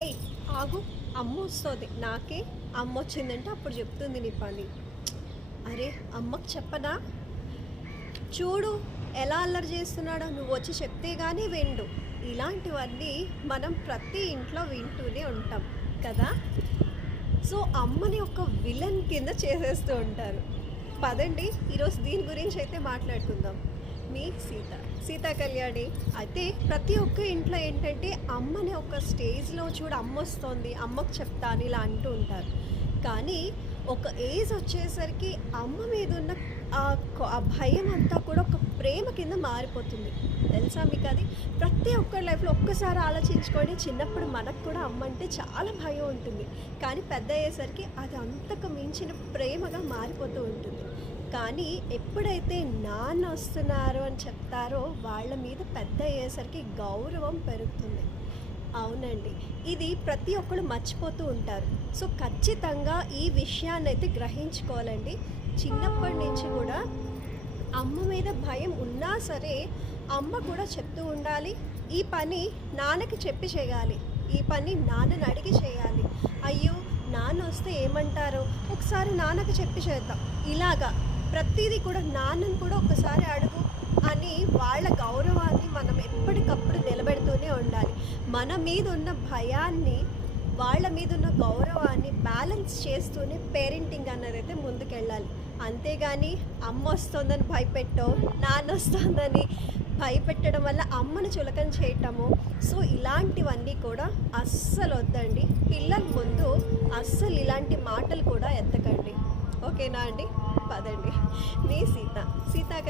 ఏయ్ ఆగు! అమ్మొస్తది. నాకే అమ్మొచ్చిందంటే అప్పుడు చెప్తుంది నీ పని. అరే! అమ్మకి చెప్పనా? చూడు ఎలా అల్లరి చేస్తున్నాడో, నువ్వొచ్చి చెప్తే గానీ వినడు. ఇలాంటివన్నీ మనం ప్రతి ఇంట్లో వింటూనే ఉంటాం కదా! సో, అమ్మని ఒక విలన్ కింద చేసేస్తూ ఉంటారు. పదండి ఈరోజు దీని గురించయితే మాట్లాడుకుందాం. మీ సీత. సీతా కళ్యాణి. అయితే ప్రతి ఒక్క ఇంట్లో ఏంటంటే అమ్మని ఒక స్టేజ్‌లో చూడు అమ్మొస్తోంది, అమ్మకి చెప్తా అని ఇలా అంటూ ఉంటారు. కానీ ఒక ఏజ్ వచ్చేసరికి అమ్మ మీదున్న ఆ భయం అంతా కూడా ఒక ప్రేమ కింద మారిపోతుంది. తెలుసా మీకది? ప్రతి ఒక్కరి లైఫ్‌లో ఒక్కసారి ఆలోచించుకోండి. చిన్నప్పుడు మనకు కూడా అమ్మ అంటే చాలా భయం ఉంటుంది. కానీ పెద్ద అయ్యేసరికి అది అంతకు మించిన ప్రేమగా మారిపోతూ ఉంటుంది. కానీ ఎప్పుడైతే నాన్న వస్తున్నారు అని చెప్తారో వాళ్ళ మీద పెద్ద అయ్యేసరికి గౌరవం పెరుగుతుంది. అవునండి. ఇది ప్రతి ఒక్కళ్ళు మర్చిపోతూ ఉంటారు. సో, ఖచ్చితంగా ఈ విషయాన్నైతే గ్రహించుకోవాలండి. చిన్నప్పటి నుంచి కూడా అమ్మ మీద భయం ఉన్నా సరే, అమ్మ కూడా చెప్తూ ఉండాలి. ఈ పని నాన్నకి చెప్పి చేయాలి. ఈ పని నాన్నని అడిగి చేయాలి. అయ్యో! నాన్న వస్తే ఏమంటారో, ఒకసారి నాన్నకి చెప్పి చేద్దాం. ఇలాగా ప్రతీదీ కూడా నాన్నని కూడా ఒకసారి అడుగు అని వాళ్ళ గౌరవాన్ని మనం ఎప్పటికప్పుడు నిలబెడుతూనే ఉండాలి. మన మీద ఉన్న భయాన్ని, వాళ్ళ మీద ఉన్న గౌరవాన్ని బ్యాలెన్స్ చేస్తూనే పేరెంటింగ్ అన్నదైతే ముందుకెళ్ళాలి. అంతేగాని అమ్మ వస్తోందని భయపెట్టో, నాన్న వస్తోందని భయపెట్టడం వల్ల అమ్మను చులకన చేయటము. సో, ఇలాంటివన్నీ కూడా అస్సలు వద్దండి. పిల్లల ముందు అస్సలు ఇలాంటి మాటలు కూడా ఎత్తకండి. ఓకేనా అండి? పదండి. మీ సీత. సీతా